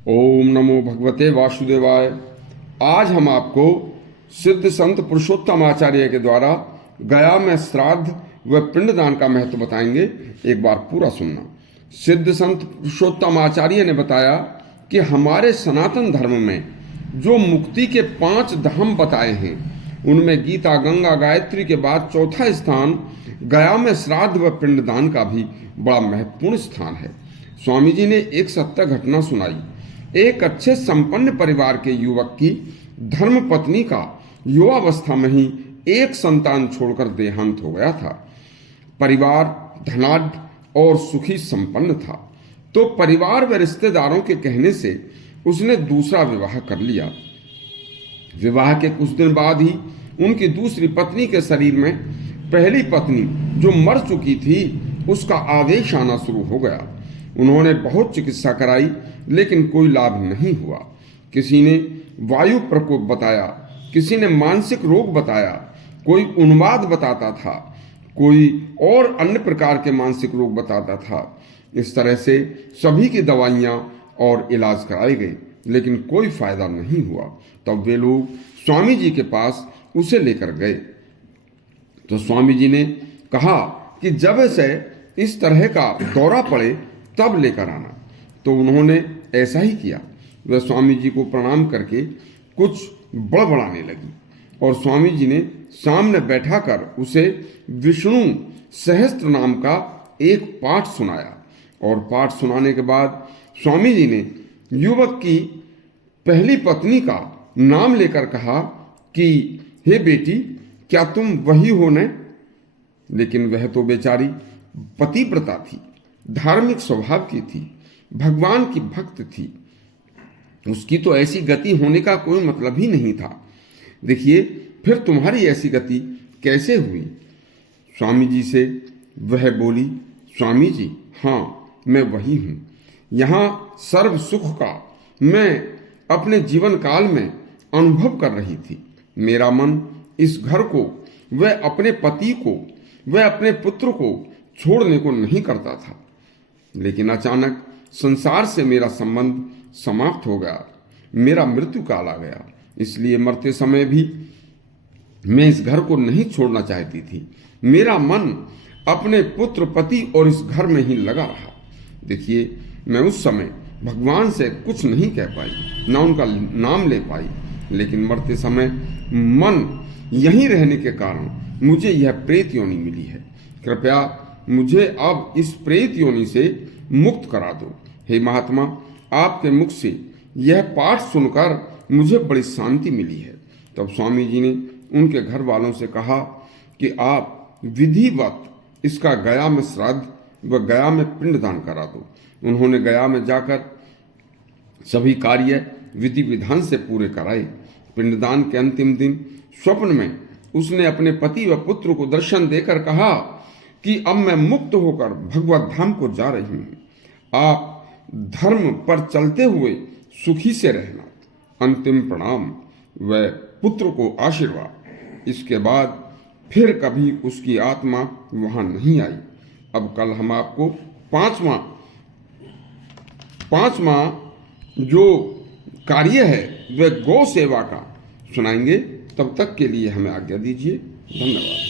ओम नमो भगवते वासुदेवाय। आज हम आपको सिद्ध संत पुरुषोत्तम आचार्य के द्वारा गया में श्राद्ध व पिंडदान का महत्व बताएंगे। एक बार पूरा सुनना। सिद्ध संत पुरुषोत्तम आचार्य ने बताया कि हमारे सनातन धर्म में जो मुक्ति के 5 धाम बताए हैं उनमें गीता, गंगा, गायत्री के बाद चौथा स्थान गया में श्राद्ध व पिंडदान का भी बड़ा महत्वपूर्ण स्थान है। स्वामी जी ने एक सत्य घटना सुनाई। एक अच्छे संपन्न परिवार के युवक की धर्म पत्नी का युवावस्था में ही एक संतान छोड़कर देहांत हो गया था। परिवार धनाढ्य और सुखी संपन्न था, तो परिवार व रिश्तेदारों के कहने से उसने दूसरा विवाह कर लिया। विवाह के कुछ दिन बाद ही उनकी दूसरी पत्नी के शरीर में पहली पत्नी जो मर चुकी थी उसका आदेश आना शुरू हो गया। उन्होंने बहुत चिकित्सा कराई लेकिन कोई लाभ नहीं हुआ। किसी ने वायु प्रकोप बताया, किसी ने मानसिक रोग बताया, कोई उन्माद बताता था, कोई और अन्य प्रकार के मानसिक रोग बताता था। इस तरह से सभी की दवाइयाँ और इलाज कराए गए लेकिन कोई फायदा नहीं हुआ। तब वे लोग स्वामी जी के पास उसे लेकर गए तो स्वामी जी ने कहा कि जब से इस तरह का दौरा पड़े तब लेकर आना। तो उन्होंने ऐसा ही किया। वह स्वामी जी को प्रणाम करके कुछ बड़बड़ाने लगी और स्वामी जी ने सामने बैठाकर उसे विष्णु सहस्त्र नाम का एक पाठ सुनाया। और पाठ सुनाने के बाद स्वामी जी ने युवक की पहली पत्नी का नाम लेकर कहा कि हे बेटी, क्या तुम वही हो न? लेकिन वह तो बेचारी पतिव्रता थी, धार्मिक स्वभाव की थी, भगवान की भक्त थी। उसकी तो ऐसी गति होने का कोई मतलब ही नहीं था। देखिए, फिर तुम्हारी ऐसी गति कैसे हुई? स्वामी जी से वह बोली, स्वामी जी, हाँ मैं वही हूँ। यहाँ सर्व सुख का मैं अपने जीवन काल में अनुभव कर रही थी। मेरा मन इस घर को, वह अपने पति को, वह अपने पुत्र को छोड़ने को नहीं करता था। लेकिन अचानक संसार से मेरा संबंध समाप्त हो गया, मेरा मृत्यु काल आ गया। इसलिए मरते समय भी मैं इस घर को नहीं छोड़ना चाहती थी। मेरा मन अपने पुत्र, पति और इस घर में ही लगा रहा। देखिए, मैं उस समय भगवान से कुछ नहीं कह पाई, ना उनका नाम ले पाई, लेकिन मरते समय मन यहीं रहने के कारण मुझे यह प्रेत योनि मिली है। कृपया मुझे अब इस प्रेत योनि से मुक्त करा दो। हे महात्मा, आपके मुख से यह पाठ सुनकर मुझे बड़ी शांति मिली है। तब स्वामी जी ने उनके घर वालों से कहा कि आप विधिवत इसका गया में श्राद्ध व गया में पिंडदान करा दो। उन्होंने गया में जाकर सभी कार्य विधि विधान से पूरे कराए। पिंडदान के अंतिम दिन स्वप्न में उसने अपने पति व पुत्र को दर्शन देकर कहा कि अब मैं मुक्त होकर भगवत धाम को जा रही हूँ। आप धर्म पर चलते हुए सुखी से रहना। अंतिम प्रणाम व पुत्र को आशीर्वाद। इसके बाद फिर कभी उसकी आत्मा वहां नहीं आई। अब कल हम आपको पांचवा जो कार्य है वह गौ सेवा का सुनाएंगे। तब तक के लिए हमें आज्ञा दीजिए। धन्यवाद।